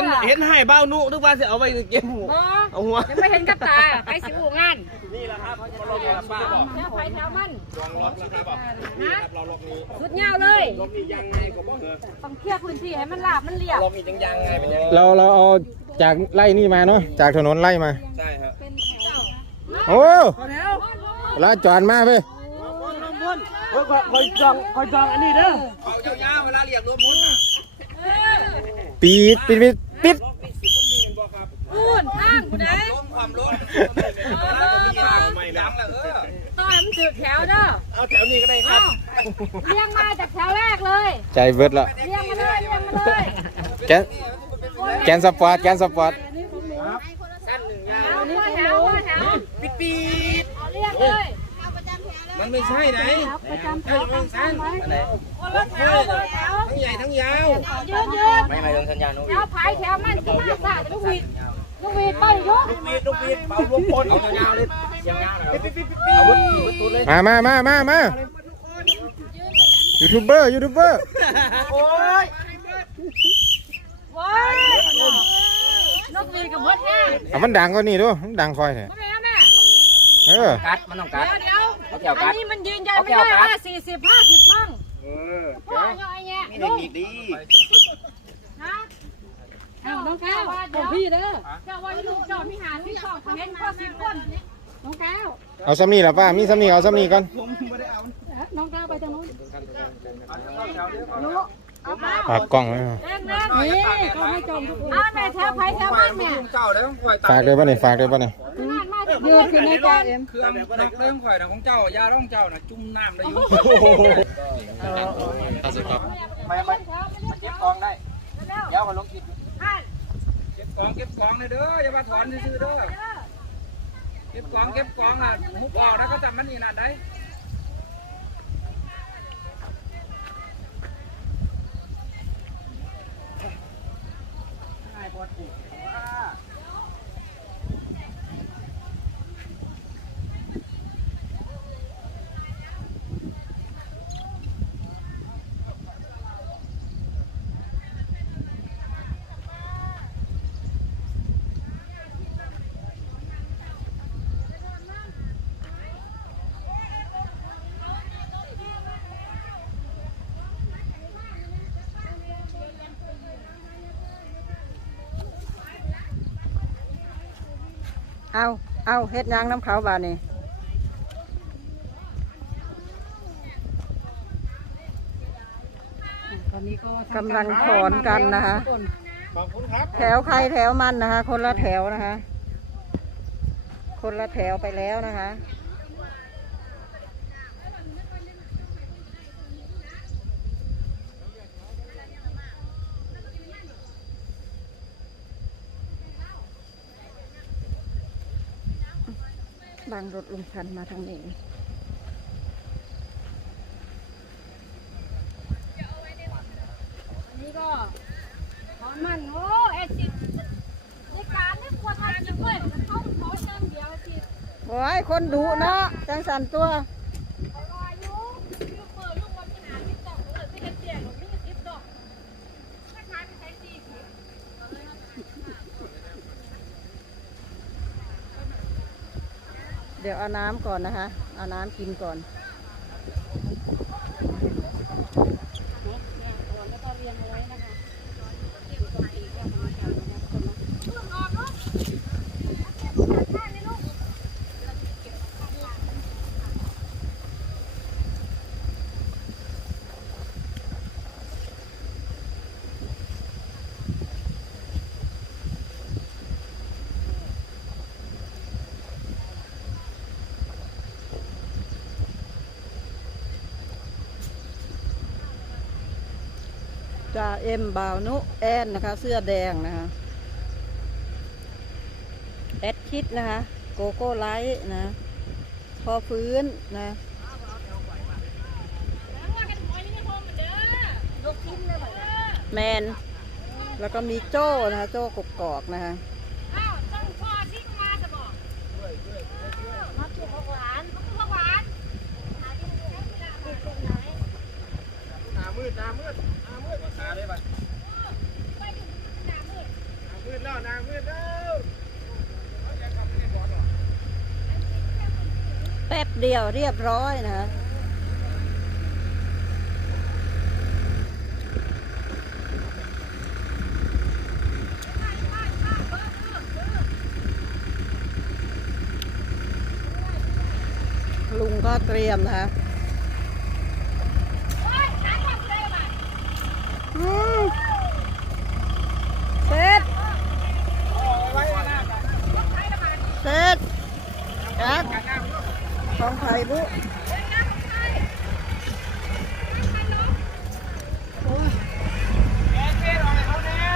ห็นเห็นให้เบ้านุนึกว่าจะเอาไปเก็บหัวบ่เอาหัวยังไม่เห็นกับตาไปสิอูงานนี่แหละครับเราลองป้าบอกแถวไฟแถวมันลองล็อกนะครับบอกนี่ครับเราล็อกนี้สุดยาวเลยล็อกนี้ยังไงก็บอกเออต้องเคลียร์พื้นที่ให้มันราบมันเรียบล็อกนี้ยังยังไงเป็นยังเราเราเอาจากไล่นี่มาเนาะจากถนนไล่มาใช่ครับโอ้ลาจอดมาเพ่คอยจองคอยจองอันนี้เด้อเอายาวๆเวลาเรียกรวมพ้นปีดปิด ปิดล็อกนี่สิบมีเงินบ่ครับพูนทางกูได้ล้มความล้มไม่ดังแล้วเออตอยมันถือแถวเด้อเอาแถวนี้ก็ได้ครับเรียงมาจากแถวแรกเลย ใจเบิดละเรียงมาเลยเรียงมาเลยแกนแกนสปอร์ตแกนสปอร์ตเอาหัวแถวหัวแถวปิดปีดเอาเรียงเลยมันไม่ใช่ไหนประจำแถวตั้งตั้งไว้คนละแถวคนละแถว ทั้งใหญ่ทั้งยาวยืนยืนไม่ไม่ต้องสัญญาณนุ๊กแถวไผ่แถวมันที่มาซะลูกวีดลูกวีดไปยกปีดลูกปีดเป่ารวมพลเอายาวๆเลยเสียงยาวเลยปิดปิดปิดปิดอาวุธประตูเลยมามามามามายูทูบเบอร์ยูทูบเบอร์โอ้ยว้ายนกวีดกับมดแห้งเอามันดังกว่านี่ดูมันดังคอยแท้พ่อแม่แม่เออกัดมันต้องกัดเดี๋ยวเดี๋ยวอันนี้มันยืนยันไม่ได้ว่าสี่สิบห้าสิบช่องเออพ่อย่ อยแง่มีเทลุคงนิคดีฮะเอาน้องแก้วของพี่เด้อเจ้าว่าลูกเจ้ามีหาที่ช่องเห็นพ่อสิบคนน้องแก้วเอาซ้ำนี่ละป้ามีซ้ำนี่เอาซ้ำนี่ก่อนผมไม่ได้เอาน้องแก้วไปทางนู้นลูกเอามาฝากกล้องไว้แรงแรงนี่เขาให้จมทุกคนเอาแม่แถวไผ่แถวมันแม่เก่าแล้วต้องคอยฝากเลยป่ะนี่ฝากเลยป่ะนี่ยื ดขึ้นในจานเอ็มเครื่องนอกเรื่องข่อยนะของเจ้ายาร่องเจ้านะจุ่มน้ำได้อยู่ไม่ไม่เก็บกองได้ยาวกว่าลงกินเก็บกองเก็บกองเลยเด้ออย่ามาถอนซื่อๆเด้อเก็บกองเก็บกองอะมุกออกแล้วก็จำมันนี่นั่นได้ เอาเอาเฮ็ดหยางน้ำเขาบาดนี่กำลังถอนกันนะคะ ขอบคุณครับ แถวใครแถวมันนะคะ คนละแถวนะคะ คนละแถวไปแล้วนะคะ บางรถลุงชันมาทางนี้นี่ก็ถอนมันโอ้เอซิในการนี่ควรทำจริงเว้ยเขาขอเงินเดียวสิโอ้ยคนดุเนาะจังสันตัว เขารออยู่ลูกเปิดลูกวันขนาดสิบดอกเลยไม่ได้เตี้ยหรอกนี่สิบดอกถ้าขายไปใช้สี่สิบ เดี๋ยวเอาน้ำก่อนนะคะ เอาน้ำกินก่อนาเอ็มบาวนุแอนนะคะ เสื้อแดงนะคะแอดคิดนะคะ โกโก้ไลท์นะ พอฟื้นนะแมน แล้วก็มีโจ้นะคะ โจ้กกอกนะคะ อ้าวต้องพ่อทิ้งมาจะบอกมาปลูกผักหวานมาปลูกผักหวาน หน้ามืดหน้ามืดหน้ามืดมาขาเลยไป ไปดูหน้ามืด แป๊บเดียวเรียบร้อยนะลุงก็เตรียมนะคะอืมเสร็จไว้หน้ากันเสร็จครับกันหน้า ของไผ่บุ แกเก้รอเขาเนี่ย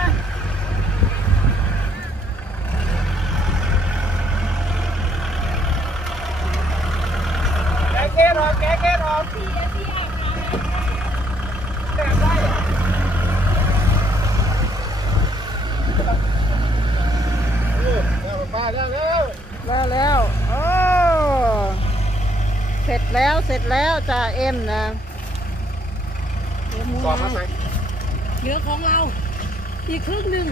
แกเก้รอแกเก้รอแต่ได้ มาแล้วแล้ว มาแล้ว โอ้ เสร็จ แล้วเสร็จแล้วจ่าเอ็มนะกรอบมาไหมเหลือของเรา อีกครึ่งหนึ่ง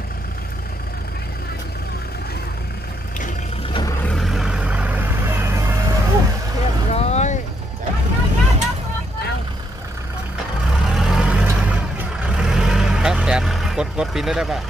เรียบร้อยครับแกะกดกดปินได้ได้ป่ะ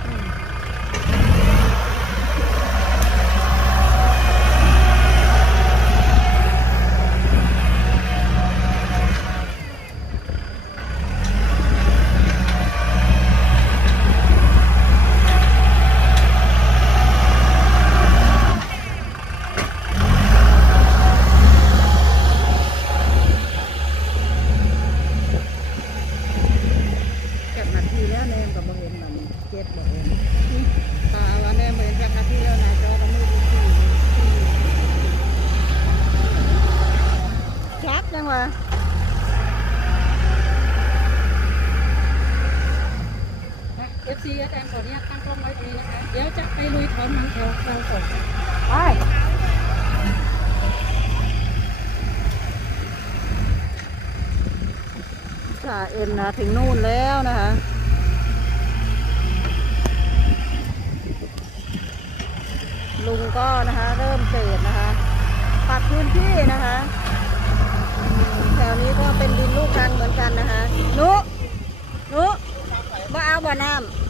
เก็บนาทีแล้วแนมกับบเห็นมันเจ็ดบเห็นตาว่าแนมบ่เห็นจากนาทีแล้วนายจอกับมือดูที่ชักจังวะ เอฟซีอาจารย์ขออนุญาตตั้งกล้องไว้ตรงนี้นะคะ เดี๋ยวจะไปลุยถอนมันแถวเราก่อน ไป จ่าเอ็นนะถึงนู่นแล้วนะคะลุงก็นะคะเริ่มเศษนะคะปัดพื้นที่นะคะแถวนี้ก็เป็นดินลูกกันเหมือนกันนะคะนุนุมาเอาบ่อน้ำ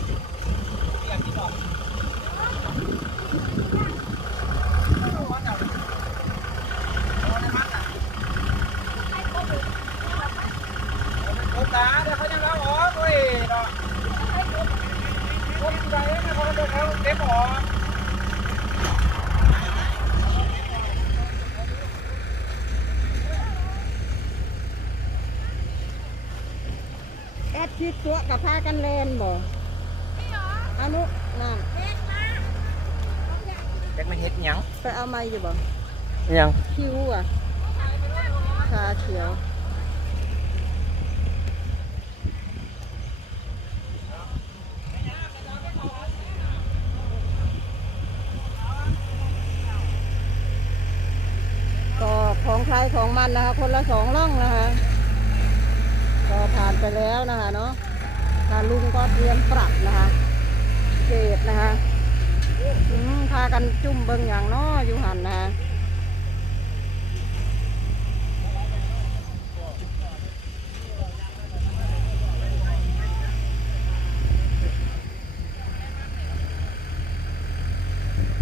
โอกาเดี๋ยวเขาจะเอาออกเว้ยเนาะผมใจนะเขาจะเอาเก็บออก แอดชิดตัวกับพากันเลนบ่อานุน้เด็กมันเห็ดหยังำไปเอาไม้อยู่บ่ยังคิวอะชาเขียว ก็ของันนะคะ คนละสองล่องนะคะ ก็ผ่านไปแล้วนะคะเนาะทางลุงก็เตรียมปรับนะคะ เกตนะคะพากันจุ่มเบิงอย่างเนาะอยู่หันนะคะ